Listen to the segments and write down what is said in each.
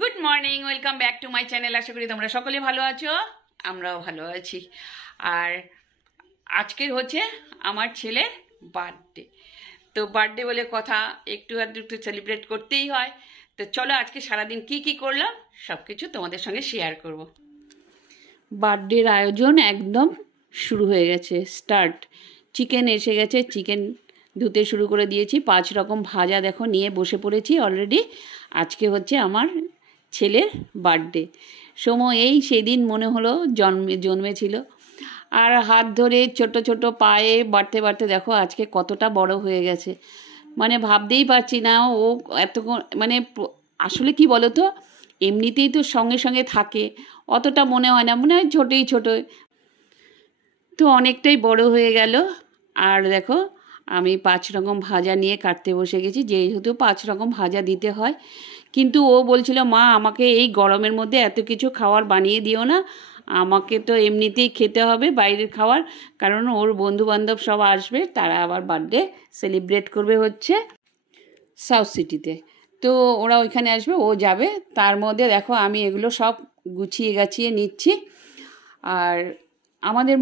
Good morning, welcome back to my channel. আশা করি তোমরা সকলে ভালো আছো, আমরাও ভালো আছি। আর আজকের হচ্ছে আমার ছেলের বার্থডে। তো বার্থডে বলে কথা, একটু সেলিব্রেট করতেই হয়। তো চলো আজকে সারাদিন কি করলাম সব কিছু তোমাদের সঙ্গে শেয়ার করব। বার্থডের আয়োজন একদম শুরু হয়ে গেছে, স্টার্ট। চিকেন এসে গেছে, চিকেন ধুতে শুরু করে দিয়েছি। 5 রকম ভাজা দেখো নিয়ে বসে পড়েছি অলরেডি। আজকে হচ্ছে আমার ছেলের বার্থডে। সময় এই সেদিন মনে হলো জন্মেছিল। আর হাত ধরে ছোট ছোট পায়ে বাড়তে বাড়তে দেখো আজকে কতটা বড় হয়ে গেছে। মানে ভাবতেই পারছি না ও এত, মানে আসলে কি বলো তো, এমনিতেই তো সঙ্গে সঙ্গে থাকে, অতটা মনে হয় না, মনে হয় ছোটোই ছোটোই, তো অনেকটাই বড় হয়ে গেল। আর দেখো আমি 5 রকম ভাজা নিয়ে কাটতে বসে গেছি, যেহেতু 5 রকম ভাজা দিতে হয়। কিন্তু ও বলছিল, মা আমাকে এই গরমের মধ্যে এত কিছু খাবার বানিয়ে দিও না, আমাকে তো এমনিতেই খেতে হবে বাইরের খাবার, কারণ ওর বন্ধুবান্ধব সব আসবে, তারা আবার বার্থডে সেলিব্রেট করবে হচ্ছে সাউথ সিটিতে। তো ওরা ওইখানে আসবে, ও যাবে। তার মধ্যে দেখো আমি এগুলো সব গুছিয়ে গাছিয়ে নিচ্ছি। আর আমাদের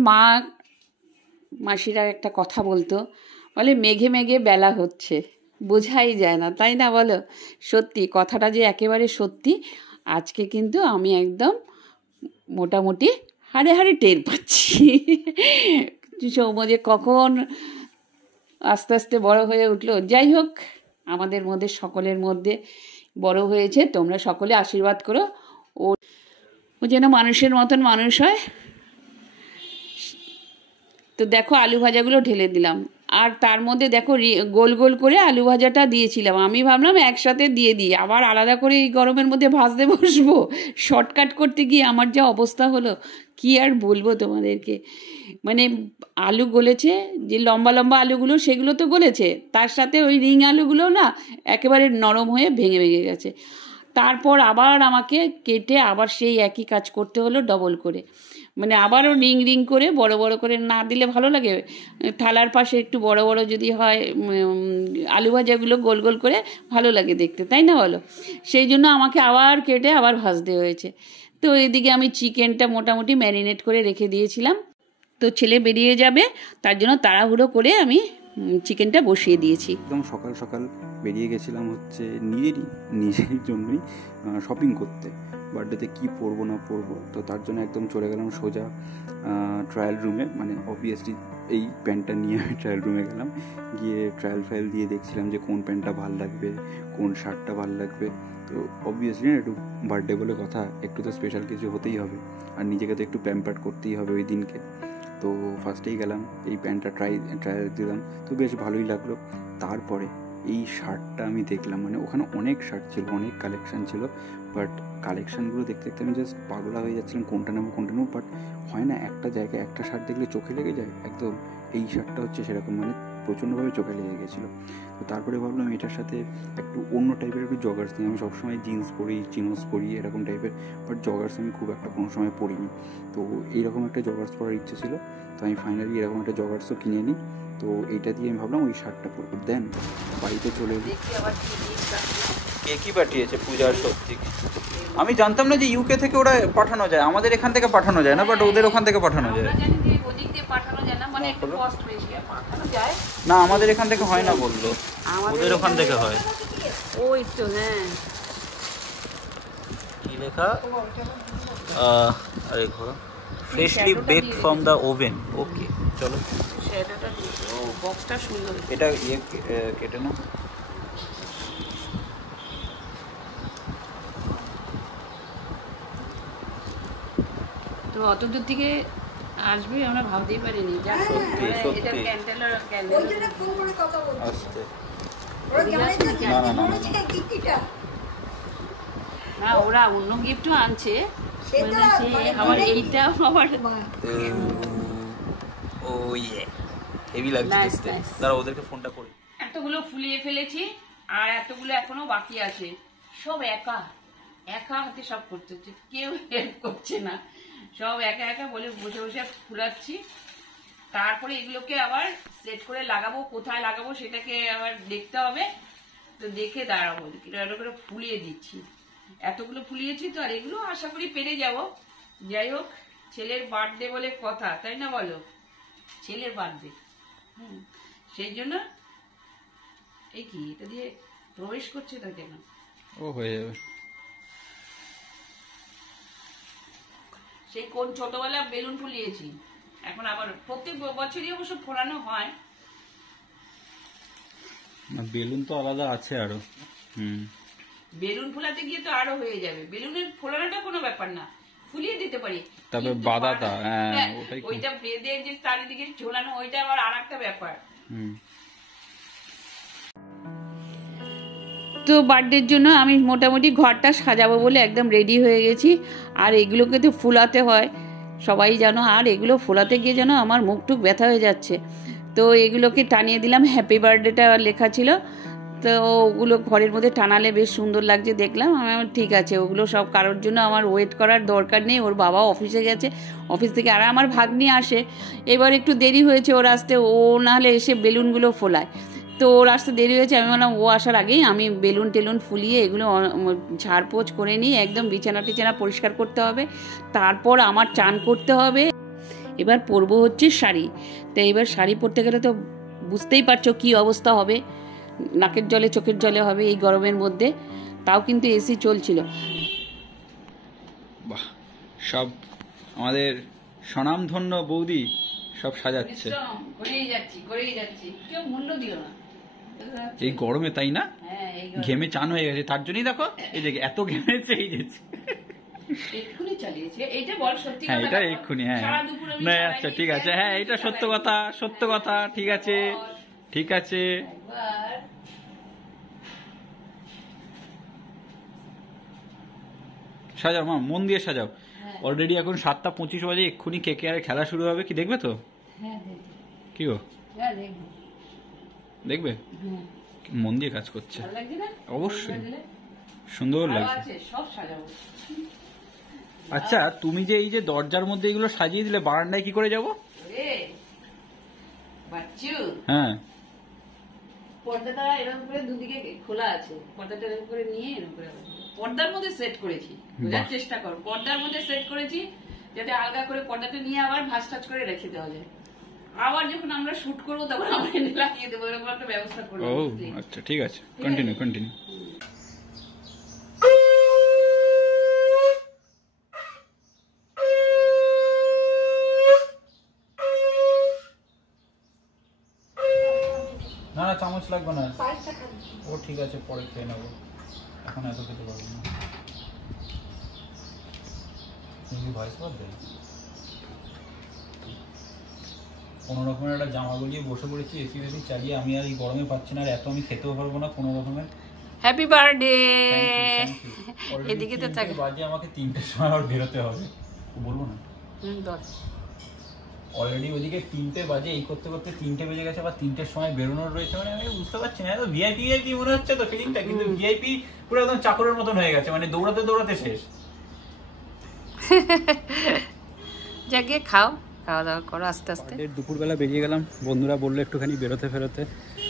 মাসিরা একটা কথা বলতো, বলে মেঘে মেঘে বেলা হচ্ছে, বোঝাই যায় না, তাই না বলো? সত্যি কথাটা যে একেবারে সত্যি। আজকে কিন্তু আমি একদম মোটামুটি হাড়ে হাড়ে টের পাচ্ছি সৌম্য যে কখন আস্তে আস্তে বড় হয়ে উঠলো। যাই হোক, আমাদের মধ্যে সকলের মধ্যে বড় হয়েছে, তোমরা সকলে আশীর্বাদ করো ও যেন মানুষের মতন মানুষ হয়। তো দেখো আলু ভাজাগুলো ঢেলে দিলাম, আর তার মধ্যে দেখো গোল গোল করে আলু ভাজাটা দিয়েছিলাম। আমি ভাবলাম একসাথে দিয়ে দিই, আবার আলাদা করে এই গরমের মধ্যে ভাজতে বসবো। শর্টকাট করতে গিয়ে আমার যা অবস্থা হলো, কি আর বলবো তোমাদেরকে। মানে আলু গলেছে, যে লম্বা লম্বা আলুগুলো সেগুলো তো গলেছে, তার সাথে ওই রিং আলুগুলো না একেবারে নরম হয়ে ভেঙে ভেঙে গেছে। তারপর আবার আমাকে কেটে আবার সেই একই কাজ করতে হলো ডবল করে। মানে আবারও রিং রিং করে বড় বড় করে না দিলে ভালো লাগে, থালার পাশে একটু বড় বড় যদি হয় আলু ভাজাগুলো গোল গোল করে ভালো লাগে দেখতে, তাই না বলো? সেই জন্য আমাকে আবার কেটে আবার ভাজতে হয়েছে। তো এদিকে আমি চিকেনটা মোটামুটি ম্যারিনেট করে রেখে দিয়েছিলাম। তো ছেলে বেরিয়ে যাবে, তার জন্য তাড়াহুড়ো করে আমি চিকেনটা বসিয়ে দিয়েছি। একদম সকাল সকাল বেরিয়ে গেছিলাম হচ্ছে নিজেরই জন্যই শপিং করতে, বার্থডেতে কী পরবো না পরবো। তো তার জন্য একদম চলে গেলাম সোজা ট্রায়াল রুমে। মানে অবভিয়াসলি এই প্যান্টটা নিয়ে আমি ট্রায়াল রুমে গেলাম, গিয়ে ট্রায়াল ফাইল দিয়ে দেখছিলাম যে কোন প্যান্টটা ভাল লাগবে, কোন শার্টটা ভাল লাগবে। তো অবভিয়াসলি একটু বার্থডে বলে কথা, একটু তো স্পেশাল কিছু হতেই হবে, আর নিজেকে তো একটু প্যাম্পার্ড করতেই হবে ওই দিনকে। তো ফার্স্টেই গেলাম, এই প্যান্টটা ট্রায়াল দিলাম, তো বেশ ভালোই লাগলো। তারপরে এই শার্টটা আমি দেখলাম, মানে ওখানে অনেক শার্ট ছিল, অনেক কালেকশান ছিল, বাট কালেকশানগুলো দেখতে দেখতে আমি জাস্ট পাগলা হয়ে যাচ্ছিলাম, কোনটা নেবো। বাট হয় না, একটা জায়গায় একটা শার্ট দেখলে চোখে লেগে যায় একদম। এই শার্টটা হচ্ছে সেরকম, মানে প্রচণ্ডভাবে চোখে লেগে গেছিলো। তো তারপরে ভাবলাম এটার সাথে একটু অন্য টাইপের একটু জগার্স নিই। আমি সবসময় জিন্স পরি, চিনোস পরি, এরকম টাইপের, বাট জগার্স আমি খুব একটা কোনো সময় পরিনি। তো এইরকম একটা জগার্স পরার ইচ্ছে ছিল, তো আমি ফাইনালি এরকম একটা জগার্সও কিনে নিই। তো এইটা দিয়ে আমি ভাবলাম ওই শার্টটা পরবো। দেন বাড়িতে চলে এলি। কে কী পাঠিয়েছে পূজার? সত্যি আমি জানতাম না যে ইউকে থেকে ওরা পাঠানো যায়, আমাদের এখান থেকে পাঠানো যায় না, বাট ওদের ওখান থেকে পাঠানো যায়। না আমাদের এখান থেকে হয় না বললো, ওদের ওখান থেকে হয়। ওই তো, হ্যাঁ, কি লেখা? আরে ঘোরা, freshly baked from the oven. Okay চলো, সেটাটা বক্সটা সুন্দর। এটা কেটে নাও। তো অত দূর থেকে আসবে আমরা ভাবতেই পারিনি। যা এটা আসতে না, ওরা অন্য গিফটও আনছে, আবার এইটা আবার ও ইয়ে হেভি লাগছে দেখতে। দাঁড়া ওদেরকে ফোনটা করি। এতগুলো ফুলিয়ে ফেলেছি আর এতগুলো এখনো বাকি আছে। সব একা হাতে সব করতে হচ্ছে, কেউ হেল্প করছে না, সব একা একা বলে বসে বসে ফুলাচ্ছি। তারপরে এগুলোকে আবার সেট করে লাগাবো, কোথায় লাগাবো সেটাকে আবার দেখতে হবে। তো দেখে দাঁড়াবো, এটা করে ফুলিয়ে দিচ্ছি। এতগুলো ফুলিয়েছি তো, আর এগুলো আশা করি পেরে যাব। যাই হোক, ছেলের বার্থডে বলে কথা, তাই না বলো? ছেলের বার্থডে, সেই জন্য। এই কি এটা দিয়ে প্রবেশ করছে না কেন? ও হয়ে যাবে। সেই কোন ছোটবেলা বেলুন ফুলিয়েছি, এখন আবার প্রত্যেক বছরই অবশ্য ফোলানো হয়। বেলুন তো আলাদা আছে আরো। বেলুন ফোলাতে গিয়ে তো আরো হয়ে যাবে। বেলুনের ফোলানোটা কোনো ব্যাপার না, ফুলিয়ে দিতে পারি। তবে বাদাটা ওইটা বেঁধে যে চারিদিকে ঝোলানো, ওইটা আবার আর একটা ব্যাপার। তো বার্থডের জন্য আমি মোটামুটি ঘরটা সাজাবো বলে একদম রেডি হয়ে গেছি। আর এগুলোকে তো ফুলাতে হয়, সবাই জানো। আর এগুলো ফোলাতে গিয়ে যেন আমার মুখ টুক ব্যথা হয়ে যাচ্ছে। তো এগুলোকে টানিয়ে দিলাম, হ্যাপি বার্থডেটা লেখা ছিল। তো ওগুলো ঘরের মধ্যে টানালে বেশ সুন্দর লাগছে দেখলাম। আমি ঠিক আছে, ওগুলো সব কারোর জন্য আমার ওয়েট করার দরকার নেই। ওর বাবা অফিসে গেছে, অফিস থেকে আর আমার ভাগ্নি আসে। এবার একটু দেরি হয়েছে ওর আসতে, ও নাহলে এসে বেলুনগুলো ফোলায়। তো ওর আসতে দেরি হয়েছে, আমি বললাম ও আসার আগেই আমি বেলুন টেলুন ফুলিয়ে এগুলো ঝাড়পোছ করে নিয়ে একদম বিছানা টিছানা পরিষ্কার করতে হবে। তারপর আমার চান করতে হবে। এবার পরবো হচ্ছে শাড়ি। তো এবার শাড়ি পরতে গেলে তো বুঝতেই পারছো কী অবস্থা হবে, নাকের জলে চোখের জলে হবে এই গরমের মধ্যে। তাও কিন্তু এসি চলছিল। বাহ, সব আমাদের স্বনামধন্য বৌদি সব সাজাচ্ছে। করেই যাচ্ছি, কেউ মূল্য দিল না এই গরমে, তাই না? ঘেমে চান হয়ে গেছে, তার জন্যই দেখো এই যে এত ঘেমেছে। এই যে এক্ষুনি চালিয়েছে, এইটা বল সত্যি কথা। হ্যাঁ, এটা এক্ষুনি। হ্যাঁ না, আচ্ছা ঠিক আছে। হ্যাঁ, এটা সত্য কথা, সত্য কথা। ঠিক আছে, ঠিক আছে। সাজাও মা, মন দিয়ে সাজাও। অলরেডি এখন 7:25 বাজে, এক্ষুনি কে কে আর খেলা শুরু হবে। কি দেখবে তো? কি গো, দেখবে? মন দিয়ে কাজ করছে, অবশ্যই সুন্দর লাগছে। আচ্ছা, তুমি যে এই যে দরজার মধ্যে এগুলো সাজিয়ে দিলে, বারান্দায় কি করে যাবো? হ্যাঁ, পর্দাটা এরকম করে দুদিকে খোলা আছে, পর্দাটা এরকম করে নিয়ে এরকম করে পর্দার মধ্যে সেট করেছি। বোঝার চেষ্টা করো, পর্দার মধ্যে সেট করেছি যাতে আলগা করে পর্দাটা নিয়ে আবার ভাঁজ টাজ করে রেখে দেওয়া যায়। আবার যখন আমরা শুট করবো তখন আমরা লাগিয়ে দেবো, এরকম একটা ব্যবস্থা করবো। ও আচ্ছা, ঠিক আছে, কন্টিনিউ কন্টিনিউ। না না, চামচ লাগবে না। ও ঠিক আছে, পরে খেয়ে নেবো, এখন এত খেতে পারবো না। তুমি ভয়েস কর দেয়, কোনো রকমের একটা জামা গলিয়ে বসে পড়েছি, এসি বেসি চালিয়ে। আমি আর এই গরমে পাচ্ছি না, আর এত আমি খেতেও পারবো না কোনো রকমের। Happy birthday. এদিকে তো থাকে বাজে, আমাকে 3টের সময় আর বেরোতে হবে, বলবো না? অলরেডি ওদিকে 3টে বাজে, এই করতে করতে 3টে বেজে গেছে, আবার 3টের সময় বেরোনোর রয়েছে। মানে আমি বুঝতে পারছি না, ভিআইপি ভিআইপি মনে হচ্ছে তো ফিলিংটা, কিন্তু ভিআইপি পুরো একদম চাকরের মতন হয়ে গেছে, মানে দৌড়াতে দৌড়াতে শেষ। যা গিয়ে খাও, খাওয়া দাওয়া করো আস্তে আস্তে। দুপুরবেলা বেরিয়ে গেলাম, বন্ধুরা বললো একটুখানি বেরোতে ফেরোতে।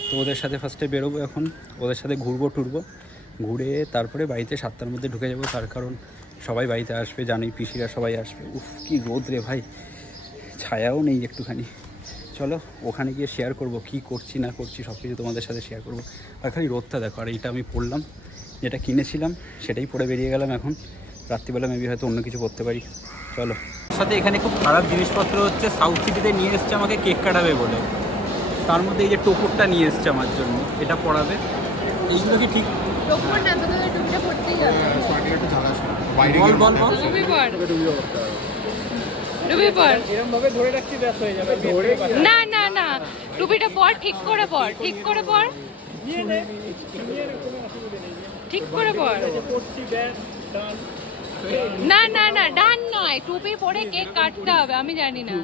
তো ওদের সাথে ফার্স্টে বেরোবো, এখন ওদের সাথে ঘুরবো টুরবো, ঘুরে তারপরে বাড়িতে 7টার মধ্যে ঢুকে যাবো। তার কারণ সবাই বাড়িতে আসবে, জানি পিসিরা সবাই আসবে। উফ কি রোদ রে ভাই, ছায়াও নেই একটুখানি। চলো ওখানে গিয়ে শেয়ার করব কি করছি না করছি, সব কিছু তোমাদের সাথে শেয়ার করবো। আর খালি রোদটা দেখো। আর এইটা আমি পরলাম, যেটা কিনেছিলাম সেটাই পরে বেরিয়ে গেলাম। এখন রাত্রিবেলা মেবি হয়তো অন্য কিছু করতে পারি। চলো। সাথে এখানে খুব খারাপ জিনিসপত্র হচ্ছে, সাউথ সিটিতে নিয়ে এসছে আমাকে কেক কাটাবে বলে। তার মধ্যে এই যে টোপরটা নিয়ে এসছে আমার জন্য, এটা পরাবে। এইগুলো কি ঠিক? না না না, টুপিটা পর, ঠিক করে পর, ঠিক করে পর, ঠিক করে পর। না না না, ডান নয়, টুপি পরে কেক কাটতে হবে। আমি জানি না।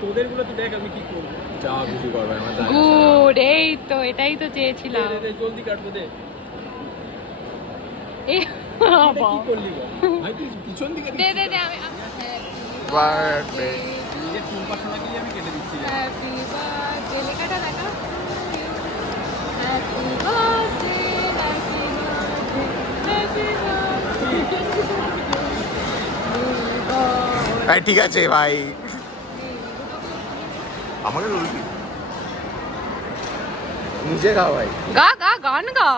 তোদেরগুলো তো দেখ আমি কি করব। যা কিছু করবে না। গুড, এই তো এটাই তো চেয়েছিলাম। জলদি কাটবো দে। এই কি করলি বল ভাই, তুই পিছন দিকে দে দে দে। আমি বার্থডে নিজে চুল পাশানা কি আমি কেটে দিচ্ছি। হ্যাপি বার্থডে লেখাটা দেখা। ভাই ঠিক আছে ভাই, আমাকে বলবি নিজে গা ভাই, গা গা গান গা।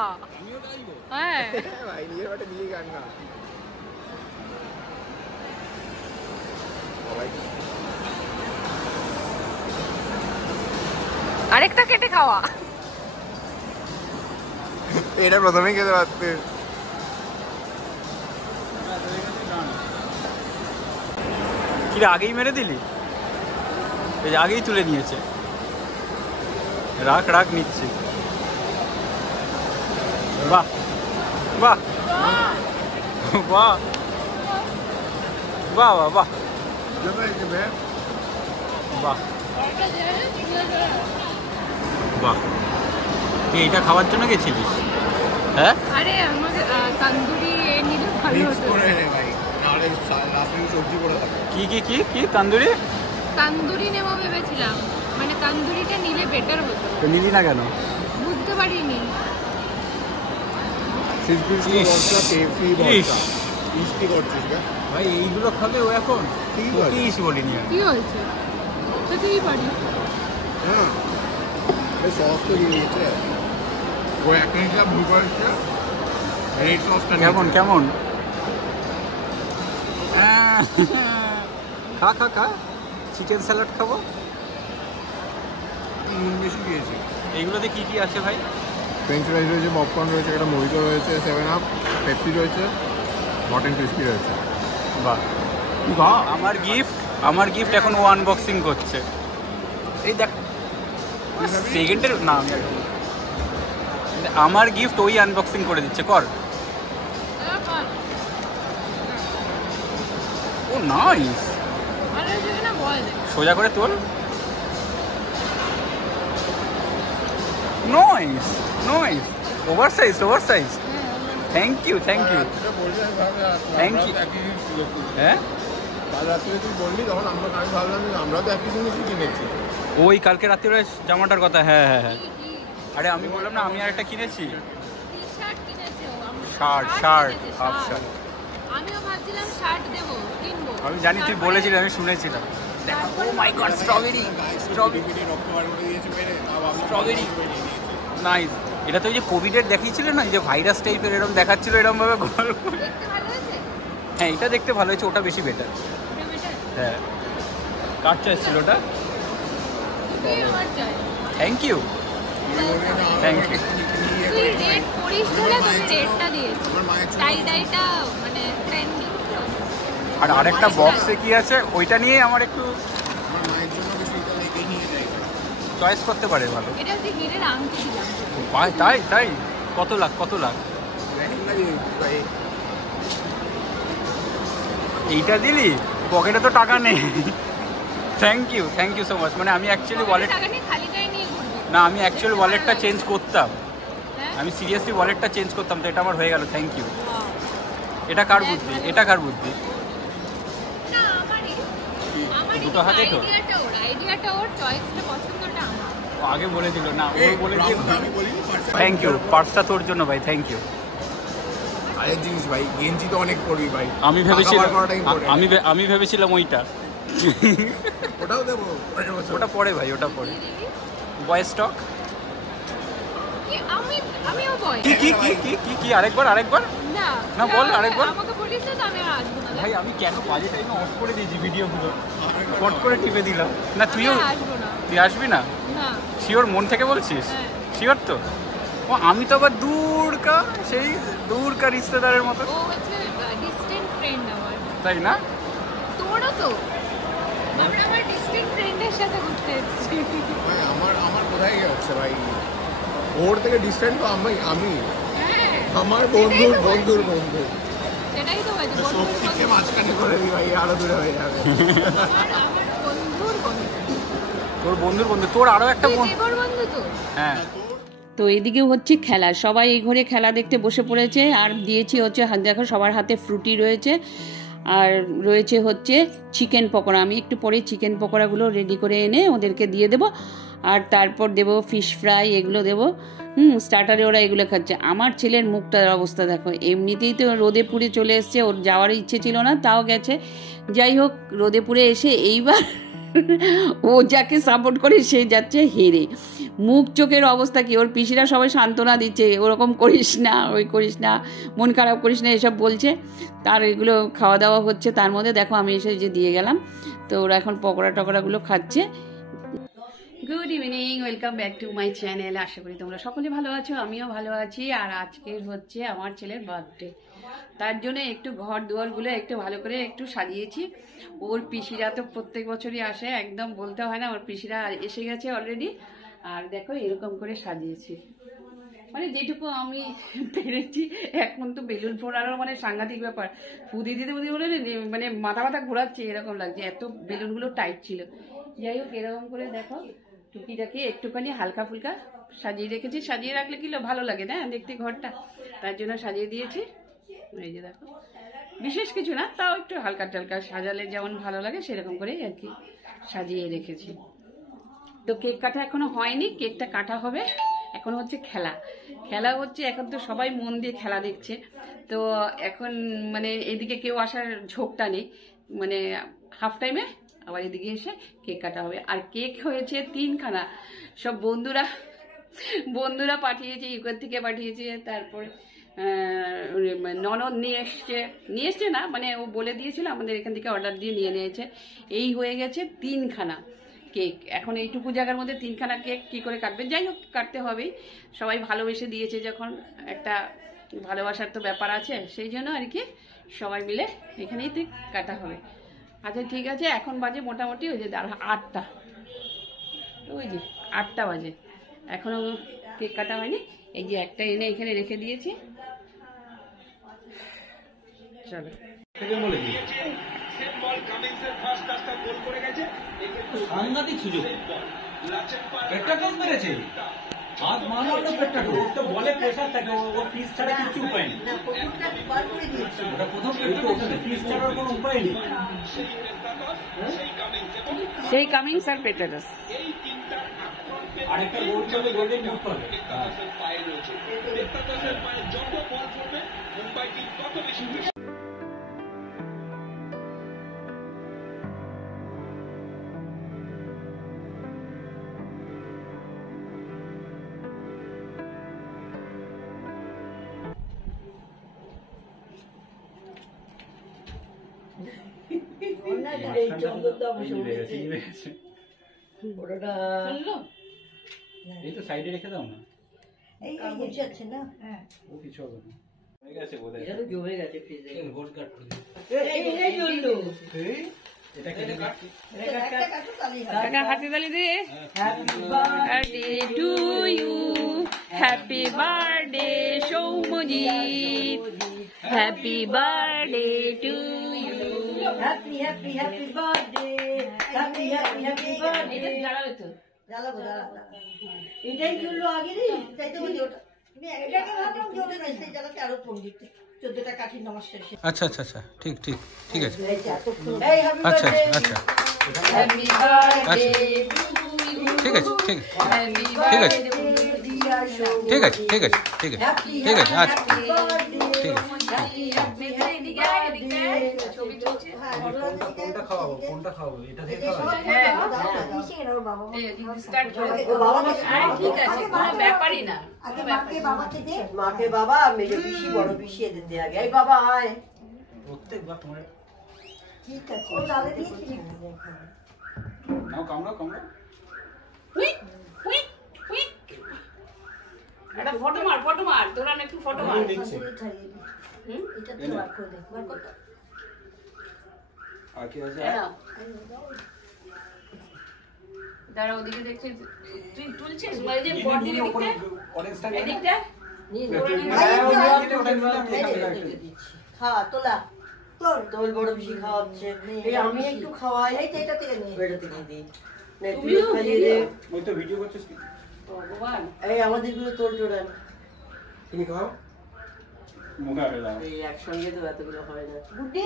হ্যাঁ ভাই নিজের বাটে নিজে গান গা। আরেকটা কেটে খাওয়া। এটা প্রথমেই খেতে পারতে। কি আগেই মেরে দিলি? এই আগেই তুলে নিয়েছে। রাখ রাখ নিচ্ছি। বাহ বাহ বাহ বাহ বাহ বাহ বাহ বাহ। তুই এইটা খাওয়ার জন্য গেছিলিস? হ্যাঁ আরে আমাকে তন্দুরি নিলে ভালো হতো। কি কি কি কি তান্দুরি? তন্দুরি নেবো ভেবেছিলাম, মানে তন্দুরিটা নিলে বেটার হতো। তো নিলি না কেন? বুঝতে পারিনি। ভাই এইগুলো খাবে ও এখন? ইস বলিনি আমি। কি হয়েছে? খেতেই পারি। কেমন কেমন? খা খা খা, চিকেন স্যালাড খাবো। বেশি দিয়েছি। এইগুলোতে কি কি আছে ভাই? ফ্রেঞ্চ ফ্রাইজ রয়েছে, পপকর্ন রয়েছে, একটা মোহিতো রয়েছে, 7 আপ, পেপসি রয়েছে, হট অ্যান্ড ক্রিস্পি রয়েছে। বাহ, আমার গিফট এখন ও আনবক্সিং করছে। এই দেখ সেকেন্ডের না, আমি আমার গিফট ওই আনবক্সিং করে দিচ্ছে। কর। ও নাইস। সোজা করে তোল। Nice nice, oversize oversize. Thank you thank you thank you. হ্যাঁ কাল রাত্রে তুই বললি তখন আমি ভাবলাম আমরা তো একই জিনিসই কিনেছি। ওই কালকে রাত্রে জামাটার কথা। হ্যাঁ হ্যাঁ হ্যাঁ। আরে আমি বললাম না আমি আরেকটা কিনেছি। Shirt shirt half shirt. আমিও ভাবছিলাম শার্ট দেবো, কিনবো। আমি জানি তুই বলেছিলি, আমি শুনেছিলাম। ও মাই গড, স্ট্রবেরি স্ট্রবেরি নাইস। এটা তো ওই যে কোভিডের দেখিয়েছিল না, যে ভাইরাস টাইপের এরকম দেখাচ্ছিল এরকম ভাবে গল্প। দেখতে ভালো হয়েছে? হ্যাঁ এটা দেখতে ভালো হয়েছে, ওটা বেশি বেটার। ওটা better? হ্যাঁ কার চয়েস ছিল ওটা? তুই আমার চাই। Thank you thank you. তুই রেড পরিস বলে তোকে রেডটা দিয়েছি। টাই ডাইটা মানে ট্রেন্ডিং। আর আরেকটা বক্সে কি আছে ওইটা নিয়ে আমার একটু আমার মায়ের জন্য সেইটা লেগে নিয়ে যাই। চয়েস করতে পারে ভালো। এটা হচ্ছে হীরের আংটি দিলাম। ভাই তাই তাই? কত লাখ কত লাখ? এইটা দিলি? পকেটে তো টাকা নেই। Thank you so much. মানে আমি অ্যাকচুয়ালি ওয়ালেট, টাকা নিয়ে খালি গায়ে নিয়ে ঘুরবি। না আমি অ্যাকচুয়ালি ওয়ালেটটা চেঞ্জ করতাম। হ্যাঁ? আমি সিরিয়াসলি ওয়ালেটটা চেঞ্জ করতাম, তো এটা আমার হয়ে গেল। Thank you. Wow. এটা কার বুদ্ধি? এটা কার বুদ্ধি? না আমারই দুটো হাতে তো? আইডিয়াটা ওর চয়েসটা পছন্দটা আমার। ও আগে বলে দিল না, ও বলে দিয়ে। থ্যাংক ইউ, পার্সটা তোর জন্য ভাই, থ্যাংক ইউ। আরেক জিনিস ভাই, গেঞ্জি তো অনেক পড়বি ভাই। আমি ভেবেছিলাম টাকা বার করাটা important। আমি ভেবেছিলাম ওইটা। ওটাও দেবো। ওটা পরে ভাই, ওটা পরে। বয় স্টক। আমিও বয়। কি কি কি কি কি কি আরেকবার না বল আরেকবার। আমাকে বলিস তো আমি আর আসবো না। ভাই আমি কেন বাজে টাইমে অফ করে দিয়েছি ভিডিওগুলো, ফট করে টিপে দিলাম। না তুইও আসবো না। তুই আসবি না? না। শিওর? মন থেকে বলছিস? হ্যাঁ। শিওর তো? ও আমি তো আবার দূরকা রিশতেদারের মতো। ও হচ্ছে ডিস্টেন্ট ফ্রেন্ড আমার। তাই না? তোরও তো। আমরা আমার ডিস্টেন্ট ফ্রেন্ডের সাথে ঘুরতে এসেছি। ভাই আমার কোথায় যাচ্ছে ভাই? ওর থেকে ডিস্টেন্ট তো আমি হ্যাঁ। আমার বন্ধুর বন্ধু। সেটাই তো বলছি, শক্তিকে মাঝখানে করে দিই ভাই, আরো দূরে হয়ে যাবে। আমার বন্ধুর বন্ধু। তোর বন্ধুর বন্ধু, তোর আরো একটা তুই বন্ধু। দেবর বন্ধু তো? হ্যাঁ। তো এদিকেও হচ্ছে খেলা, সবাই এই ঘরে খেলা দেখতে বসে পড়েছে। আর দিয়েছি হচ্ছে দেখো সবার হাতে ফ্রুটি রয়েছে, আর রয়েছে হচ্ছে চিকেন পকোড়া। আমি একটু পরে চিকেন পকোড়াগুলো রেডি করে এনে ওদেরকে দিয়ে দেবো, আর তারপর দেবো ফিশ ফ্রাই, এগুলো দেবো। স্টার্টারে ওরা এগুলো খাচ্ছে। আমার ছেলের মুখটার অবস্থা দেখো, এমনিতেই তো রোদে পুড়ে চলে এসছে, ওর যাওয়ার ইচ্ছে ছিল না তাও গেছে। যাই হোক, রোদে পুড়ে এসে এইবার ও যাকে সাপোর্ট করে সে যাচ্ছে হেরে। মুখ চোখের অবস্থা কি, ওর পিসিরা সবাই সান্ত্বনা দিচ্ছে, ওরকম করিস না, ওই করিস না, মন খারাপ করিস না, এসব বলছে। তার এগুলো খাওয়া দাওয়া হচ্ছে, তার মধ্যে দেখো আমি এসে যে দিয়ে গেলাম, তো ওরা এখন পকোড়া টকোড়াগুলো খাচ্ছে। Good evening, welcome back to my channel. আশা করি তোমরা সকলে ভালো আছো, আমিও ভালো আছি। আর আজকের হচ্ছে আমার ছেলের বার্থডে, তার জন্য একটু ঘর দুয়ারগুলো একটু ভালো করে একটু সাজিয়েছি। ওর পিসিরা তো প্রত্যেক বছরই আসে, একদম বলতে হয় না, ওর পিসিরা এসে গেছে অলরেডি। আর দেখো এরকম করে সাজিয়েছি, মানে যেটুকু আমি পেরেছি। এখন তো বেলুন ফোড়ানোর মানে সাংঘাতিক ব্যাপার, ফুদি দিতে বলে মানে মাথা মাথা ঘোরাচ্ছে এরকম লাগছে, এত বেলুনগুলো টাইট ছিল। যাই হোক, এরকম করে দেখো টুকিটাকি একটুখানি হালকা ফুলকা সাজিয়ে রেখেছি। সাজিয়ে রাখলে কি ভালো লাগে না দেখতে ঘরটা, তার জন্য সাজিয়ে দিয়েছি। এই যে দেখো, বিশেষ কিছু না, তাও একটু হালকা টালকা সাজালে যেমন ভালো লাগে সেরকম করেই আর কি সাজিয়ে রেখেছি। তো কেক কাটা এখনো হয়নি, কেকটা কাটা হবে। এখন হচ্ছে খেলা হচ্ছে, এখন তো সবাই মন দিয়ে খেলা দেখছে। তো এখন মানে এদিকে কেউ আসার ঝোঁকটা নেই, মানে হাফ টাইমে আবার এদিকে এসে কেক কাটা হবে। আর কেক হয়েছে 3খানা, সব বন্ধুরা পাঠিয়েছে, ইউকের থেকে পাঠিয়েছে। তারপরে ননদ নিয়ে এসছে না, মানে ও বলে দিয়েছিল, আমাদের এখান থেকে অর্ডার দিয়ে নিয়ে নিয়েছে। এই হয়ে গেছে 3খানা কেক। এখন এইটুকু জায়গার মধ্যে 3খানা কেক কি করে কাটবে? যাই হোক, কাটতে হবেই, সবাই ভালোবেসে দিয়েছে যখন, একটা ভালোবাসার তো ব্যাপার আছে, সেই জন্য আর কি সবাই মিলে এখানেই তো কাটা হবে। আচ্ছা ঠিক আছে, এখন বাজে মোটামুটি ওই যে 8টা, ওই যে 8টা বাজে, এখনো কেক কাটা হয়নি। এই যে একটা এনে এখানে রেখে দিয়েছি, চলো। সাংঘাতিক সুযোগ, পেটটা টোস মেরেছে, হাত মারলো তো পেটটা টোস। তো বলে প্রেসার থাকে, ও ফিস ছাড়া কিছু উপায় নেই। ওটা প্রথম পেটটা টোস, ফিস ছাড়ার কোনো উপায় নেই। সেই কামিং স্যার পেটারাস আরেকটা গোল করলে গোল্ডেন মুভ হবে। এই তো সাইডে রেখে দাও না, এই আছে না, হ্যাঁ ও কিছু হবে না, হয়ে গেছে বোধহয়। এটা তো জমে গেছে ফ্রিজে। গোল কাট করে দিই। এই জললো এটা কেটে কাট, একটা কাটো তালি হবে। টাকা হাতে তালি দে। Happy birthday to you, happy birthday Soumajit, happy birthday to you. Happy happy happy birthday, happy happy happy birthday. দাঁড়াবে তো, জ্বালাবো এটাই জললো আগে রে, তাই তো বলি ওটা। এটাকে ভাবলাম যে ওটা নাই, সেই জ্বালাতে আরো ফোন দিতে। 14টা কাঠির নমস্কার। আচ্ছা আচ্ছা আচ্ছা, ঠিক ঠিক ঠিক আছে। এই হ্যাপি আচ্ছা বার্থডে, আচ্ছা হ্যাপি বার্থডে ঠিক আছে ঠিক আছে হ্যাপি ঠিক আছে বার্থডে ঠিক আছে ঠিক আছে ঠিক আছে ঠিক আছে আচ্ছা ঠিক আছে। কোনটা খাওয়াবো, কোনটা খাওয়াবো? এটা দিয়ে খাওয়াবো? মাকে বাবা মেজো পিসি বড় পিসি এদের দিয়ে আগে। এই বাবা আয়, প্রত্যেকবার তোমার ঠিক আছে। ও তাহলে দিয়েছি নাও, কামড়াও কামড়াও। একটা ফটো মার, তোরা একটু ফটো মার। এটা তো বার করে দে, বার কর। আর কি আছে? দাঁড়া, ওদিকে দেখছি তুই তুলছিস, মানে যে বড় দিকে এদিকটা খাওয়া তোলা তোর বড় বেশি খাওয়া হচ্ছে। এই আমি একটু খাওয়াই, এই তো এটা থেকে নিয়ে এটা থেকে দিই। তুইও খাইয়ে দে। ওই তো ভিডিও করছিস কি? ভগবান, এই আমাদের গুলো তোর জোড়ান। তুমি খাও, মুখে আগে দাও। এই একসঙ্গে তো এতগুলো হয় না। গুড্ডি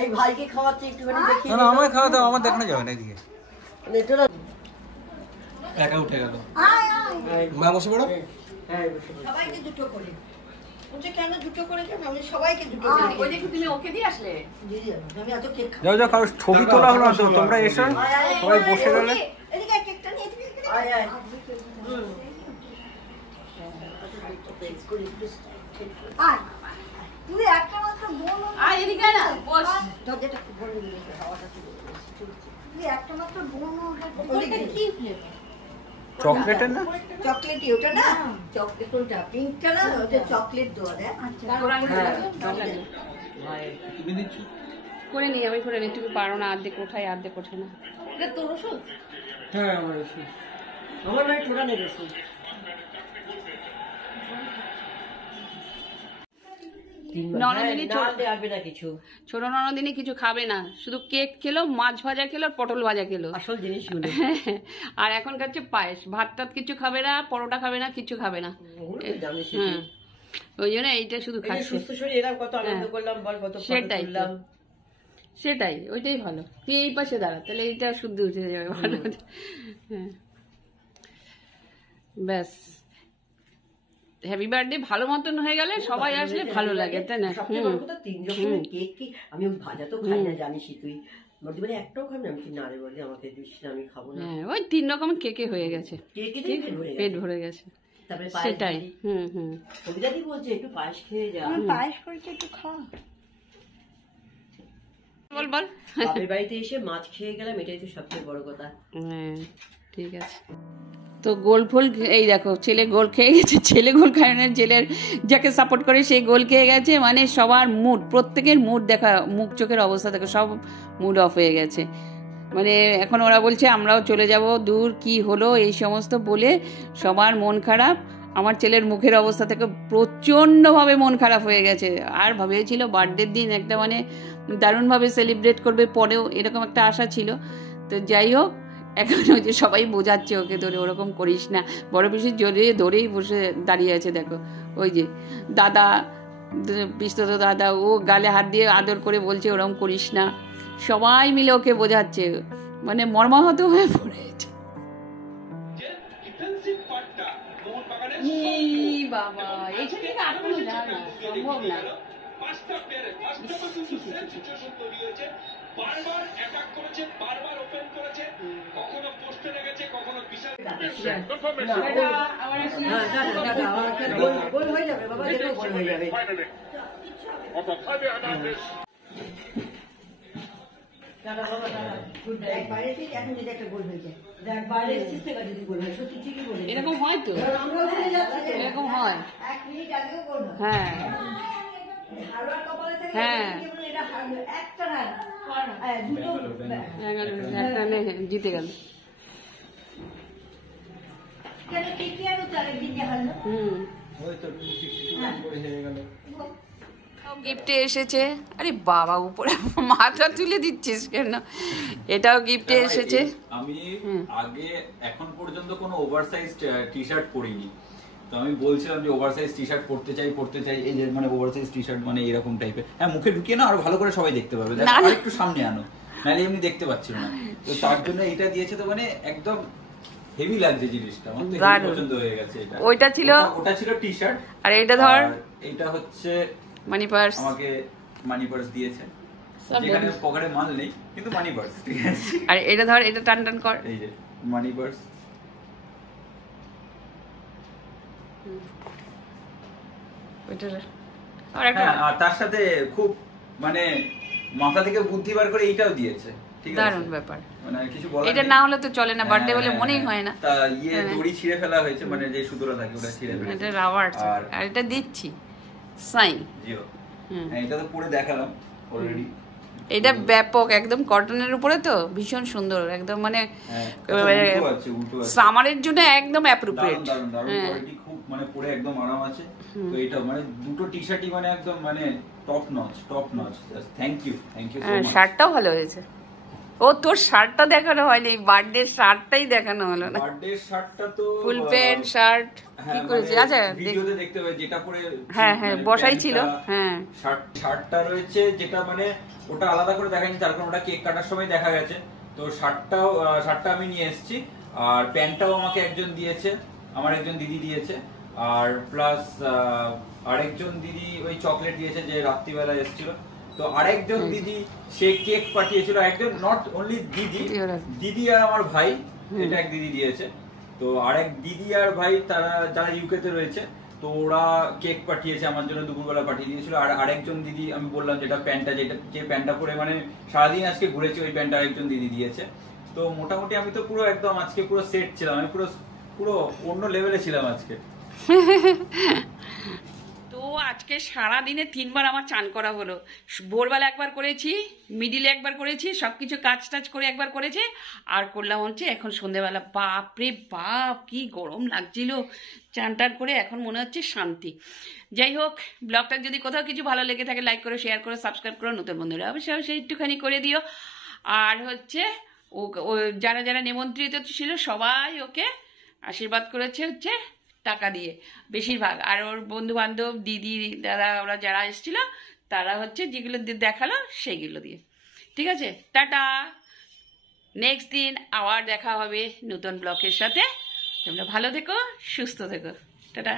এই ভাইকে খাওয়াচ্ছে, একটুখানি দেখি। না না, আমায় খাওয়া দাও, আমার দেখানো যাবে না এদিকে। মানে তোরা একা উঠে গেল। আয় মা বসে পড়ো। সবাইকে দুটো করে বলছে কেন দুটো করে কেন আমি সবাইকে দুটো করে ওই দেখো তুমি ওকে দিয়ে আসলে দিয়ে যাবো আমি এত কেক খাবো যাও যাও, কারো ছবি তোলা হলো না তো, তোমরা এসো সবাই বসে গেলে। এদিকে কেকটা নিয়ে আয় আয় তুই একটা মাত্র বোন আর এদিকে না বস দরজাটা বলে দিলে হাওয়াটা তুই একটা মাত্র বোন কি ফ্লেভার চকলেটের না, চকলেটই ওটা না, চকলেট কোনটা পিঙ্কটা না, ওটা চকলেট দেওয়া দেয়। তুমি দিচ্ছ? করে নি আমি করে নি, তুমি পারো না, অর্ধেক ওঠাই অর্ধেক ওঠে না। এটা তোর ওষুধ? হ্যাঁ আমার ওষুধ। আমার নয় তোরা নেবে ওষুধ। ননদিনী আসবে না কিছু, ছোট ননদিনী কিছু খাবে না, শুধু কেক খেলো, মাছ ভাজা খেলো, আর পটল ভাজা খেলো, আসল জিনিসগুলো। আর এখন খাচ্ছে পায়েস, ভাত টাত কিছু খাবে না, পরোটা খাবে না, কিছু খাবে না। হ্যাঁ ওই জন্য এইটা শুধু খাচ্ছে। সুস্থ শরীর এরকম কত আনন্দ করলাম বল, কত সেটাই তো, সেটাই, ওইটাই ভালো। তুই এই পাশে দাঁড়া, তাহলে এইটা শুদ্ধ উঠে যাবে ভালো। হ্যাঁ ব্যাস, হ্যাপি বার্থডে ভালো মতন হয়ে গেলে সবাই আসলে ভালো লাগে, তাই না? সবচেয়ে বড় কথা 3 রকমের কেক কি, আমি ভাজা তো খাই না জানিসই তুই, বলে একটাও খাবি না, আমি না রে বলি আমাকে দিস না, আমি খাবো না। হ্যাঁ ওই 3 রকম কেকে হয়ে গেছে, কেকেতেই পেট ভরে গেছে, তারপরে সেটাই। কবিতাদি বলছে একটু পায়েস খেয়ে যা, পায়েস করেছে একটু খা। বল বল। বাপের বাড়িতে এসে মাছ খেয়ে গেলাম, এটাই তো সবচেয়ে বড় কথা। হ্যাঁ ঠিক আছে। তো গোল ফোল, এই দেখো ছেলে গোল খেয়ে গেছে, ছেলে গোল খায় না, ছেলের যাকে সাপোর্ট করে সেই গোল খেয়ে গেছে, মানে সবার মুড, প্রত্যেকের মুড দেখা, মুখ চোখের অবস্থা দেখো, সব মুড অফ হয়ে গেছে। মানে এখন ওরা বলছে আমরাও চলে যাব দূর, কি হলো এই সমস্ত বলে সবার মন খারাপ। আমার ছেলের মুখের অবস্থা থেকে প্রচণ্ডভাবে মন খারাপ হয়ে গেছে। আর ভেবেছিল বার্থডের দিন একটা মানে দারুণভাবে সেলিব্রেট করবে, পরেও এরকম একটা আশা ছিল। তো যাই হোক, এখন ওই যে সবাই বোঝাচ্ছে ওকে ধরে, ওরকম করিস না, বড় পিসি জোরে ধরেই বসে দাঁড়িয়ে আছে দেখো, ওই যে দাদা, পিস্তত দাদা, ও গালে হাত দিয়ে আদর করে বলছে ওরকম করিস না, সবাই মিলে ওকে বোঝাচ্ছে, মানে মর্মাহত হয়ে পড়েছে। বাবা এইখান থেকে আটকানো যায় না, সম্ভব না। বারবার অ্যাটাক করেছে, বারবার ওপেন করেছে, কখনো পোস্টে লেগেছে, কখনো বিশাল গোল হয়ে যাবে বাবা, দেখো গোল হয়ে যাবে। দাদা বাবা দাদা, গুড নাইট। বাইরে থেকে এখন যদি একটা গোল হয়ে যায়, দেখ বাইরে এসেছিস থেকে যদি গোল হয়, সত্যি ঠিকই বলে এরকম হয় তো, আমরাও চলে যাচ্ছি, এরকম হয়। 1 মিনিট আগেও গোল হয়। হ্যাঁ হারবার কপালে থেকে হ্যাঁ এটা একটা রান, দুটো একটা জিতে গেল। কেন ঠিকই আর তো আরেকদিন যে হারলো। গিফটে এসেছে, আরে বাবা উপরে মাথা তুলে দিচ্ছিস কেন, এটাও গিফটে এসেছে। আমি আগে এখন পর্যন্ত কোনো ওভারসাইজ টি শার্ট পরিনি, তো আমি বলছিলাম যে ওভারসাইজ টি শার্ট পরতে চাই, এই যে মানে ওভারসাইজ টি শার্ট মানে এরকম টাইপের, হ্যাঁ মুখে ঢুকিয়ে না আরো ভালো করে সবাই দেখতে পাবে, আর একটু সামনে আনো, নাহলে এমনি দেখতে পাচ্ছিল না, তো তার জন্য এটা দিয়েছে। তো মানে একদম হেভি লাগছে জিনিসটা, আমার তো হেভি পছন্দ হয়ে গেছে। এটা ওটা ছিল টি শার্ট, আর এটা ধর এটা হচ্ছে মানি পার্স, আমাকে মানি পার্স দিয়েছে, যেখানে পকেটে মাল নেই কিন্তু মানি পার্স, ঠিক আছে। আর এটা ধর, এটা টান টান কর, এই যে মানি পার্স। আর তার সাথে খুব মানে মাথা থেকে বুদ্ধি বার করে এইটাও দিয়েছে, ঠিক আছে, দারুণ ব্যাপার। মানে কিছু বলার এটা না হলে তো চলে না, বার্থডে বলে মনেই হয় না। তা দড়ি ছিঁড়ে ফেলা হয়েছে, মানে যে সুতোটা থাকে ওটা ছিঁড়ে ফেলেছে, এটা রাবার, আর এটা দিচ্ছি সাইন। জিও, হ্যাঁ এটা তো পরে দেখালাম অলরেডি। এটা ব্যাপক একদম কটনের উপরে, তো ভীষণ সুন্দর একদম, মানে সামারের জন্য একদম অ্যাপ্রোপ্রিয়েট। খুব মানে পরে একদম আরাম আছে। তো এটা মানে দুটো টি শার্টই মানে একদম মানে top notch. Thank you so much. শার্টটাও ভালো হয়েছে। ও তোর শার্টটা দেখানো হয়নি, বার্থডে শার্টটাই দেখানো হলো না। বার্থডে শার্টটা তো ফুল প্যান্ট শার্ট কি করেছে, আচ্ছা ভিডিওতে দেখতে পাই যেটা পরে, হ্যাঁ বসাই ছিল। হ্যাঁ শার্টটা রয়েছে যেটা মানে ওটা আলাদা করে দেখাইনি, তার কারণ ওটা কেক কাটার সময় দেখা গেছে। তো শার্টটা আমি নিয়ে এসেছি, আর প্যান্টটাও আমাকে একজন দিয়েছে, আমার একজন দিদি দিয়েছে, আর প্লাস আরেকজন দিদি ওই চকলেট দিয়েছে যে রাত্রিবেলা এসেছিল। তো আরেকজন দিদি সে কেক পাঠিয়েছিল, একজন নট অনলি দিদি আর আমার ভাই, এটা এক দিদি দিয়েছে। তো আরেক দিদি আর ভাই তারা যারা ইউকেতে রয়েছে, তো ওরা কেক পাঠিয়েছে আমার জন্য, দুপুরবেলা পাঠিয়ে দিয়েছিল। আর আরেকজন দিদি আমি বললাম যেটা প্যান্টটা, যে প্যান্টটা পরে মানে সারাদিন আজকে ঘুরেছি, ওই প্যান্টটা আরেকজন দিদি দিয়েছে। তো মোটামুটি আমি তো পুরো একদম আজকে পুরো সেট ছিলাম, আমি পুরো অন্য লেভেলে ছিলাম আজকে। তো আজকে সারা দিনে 3 বার আমার চান করা হলো। ভোরবেলা একবার করেছি, মিডিলে একবার করেছি, সবকিছু কাজ টাজ করে একবার করেছি, আর করলাম হচ্ছে এখন সন্ধেবেলা। বাপরে বাপ কি গরম লাগছিল, চান টান করে এখন মনে হচ্ছে শান্তি। যাই হোক, ব্লগটা যদি কোথাও কিছু ভালো লেগে থাকে লাইক করো, শেয়ার করো, সাবস্ক্রাইব করো, নতুন বন্ধুরা অবশ্যই একটুখানি করে দিও। আর হচ্ছে ও যারা যারা নিমন্ত্রিত ছিল সবাই ওকে আশীর্বাদ করেছে হচ্ছে টাকা দিয়ে বেশিরভাগ। আর ওর বন্ধু বান্ধব, দিদি, দাদা, ওরা যারা এসেছিল তারা হচ্ছে যেগুলো দেখালো সেগুলো দিয়ে। ঠিক আছে, টাটা। নেক্সট দিন আবার দেখা হবে নতুন ব্লগের সাথে। তোমরা ভালো থেকো, সুস্থ থেকো, টাটা।